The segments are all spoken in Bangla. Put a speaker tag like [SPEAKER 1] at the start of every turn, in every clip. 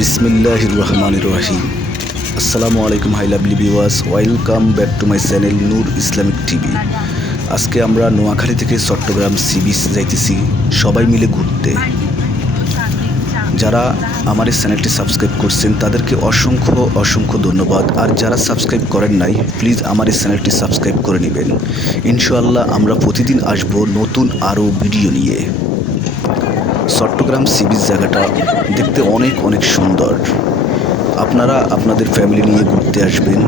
[SPEAKER 1] বিসমিল্লাহ রহমান রহিম আসসালামু আলাইকুম hi lovely viewers welcome back to my channel Noor Islamic TV. আজকে আমরা নোয়াখালী থেকে চট্টগ্রাম সি বিচ যাইতেছি, সবাই মিলে ঘুরতে। যারা আমার এই চ্যানেলটি সাবস্ক্রাইব করছেন, তাদেরকে অসংখ্য অসংখ্য ধন্যবাদ। আর যারা সাবস্ক্রাইব করেন নাই, প্লিজ আমার এই চ্যানেলটি সাবস্ক্রাইব করে নেবেন। ইনশাআল্লাহ আমরা প্রতিদিন আসব নতুন আরও ভিডিও নিয়ে। চট্টগ্রাম সি বিচ জায়গাটা দেখতে অনেক অনেক সুন্দর। আপনারা আপনাদের ফ্যামিলি নিয়ে ঘুরতে আসবেন।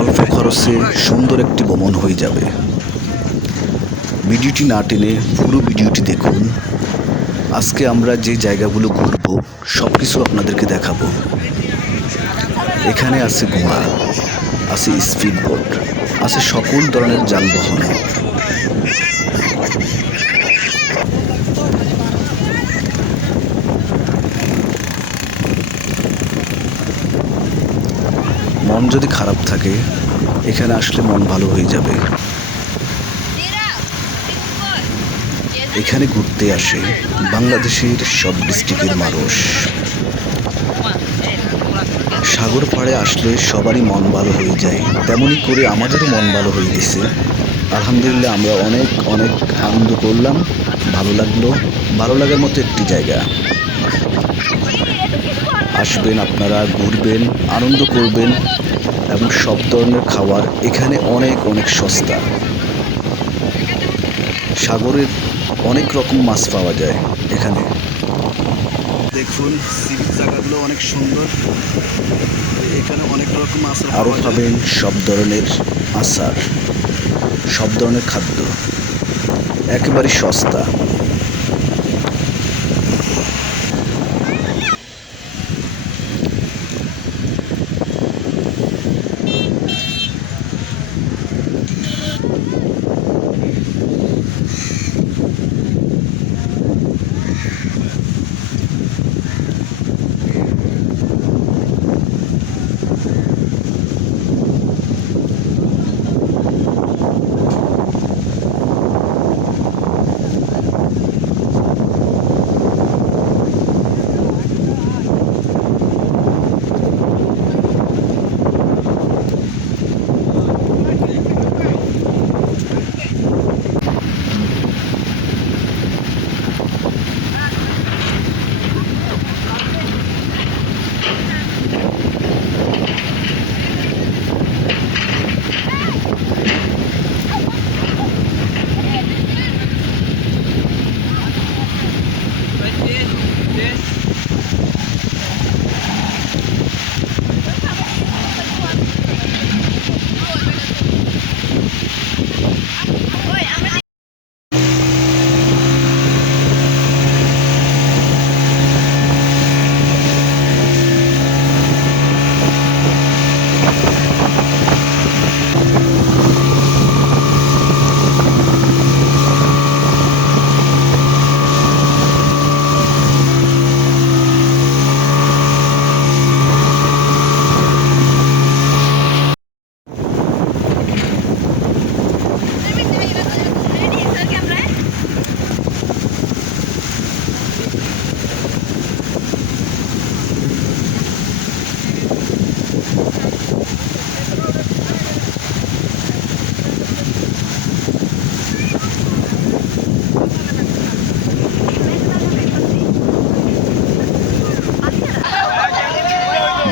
[SPEAKER 1] অল্প খরচে সুন্দর একটি ভ্রমণ হয়ে যাবে। ভিডিওটি না টেনে পুরো ভিডিওটি দেখুন। আজকে আমরা যে জায়গাগুলো ঘুরবো সব কিছু আপনাদেরকে দেখাবো। এখানে আছে ঘোড়া আছে স্পিড বোট আছে সকল ধরনের যানবাহন। মন যদি খারাপ থাকে, এখানে আসলে মন ভালো হয়ে যাবে। এখানে ঘুরতে আসে বাংলাদেশের সব ডিস্ট্রিক্টের মানুষ। সাগর পাড়ে আসলে সবারই মন ভালো হয়ে যায়। তেমনই করে আমাদেরও মন ভালো হয়ে গেছে। আলহামদুলিল্লাহ আমরা অনেক অনেক আনন্দ করলাম। ভালো লাগল। ভালো লাগার মতো একটি জায়গা। আসবেন আপনারা ঘুরবেন আনন্দ করবেন এবং সব ধরনের খাবার এখানে অনেক অনেক সস্তা। সাগরের অনেক রকম মাছ পাওয়া যায় এখানে। দেখুন জায়গাগুলো অনেক সুন্দর। এখানে অনেক রকম আচার আরও পাবেন সব ধরনের আচার সব ধরনের খাদ্য। একেবারে সস্তা।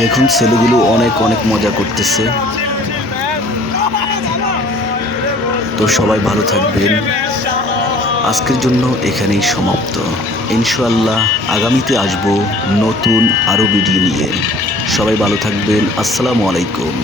[SPEAKER 1] দেখুন ছেলেগুলো অনেক অনেক মজা করতেছে। তো সবাই ভালো থাকবেন। আজকের জন্য এখানেই সমাপ্ত। ইনশাআল্লাহ আগামীতে আসব নতুন আরও ভিডিও নিয়ে। সবাই ভালো থাকবেন। আসসালামু আলাইকুম।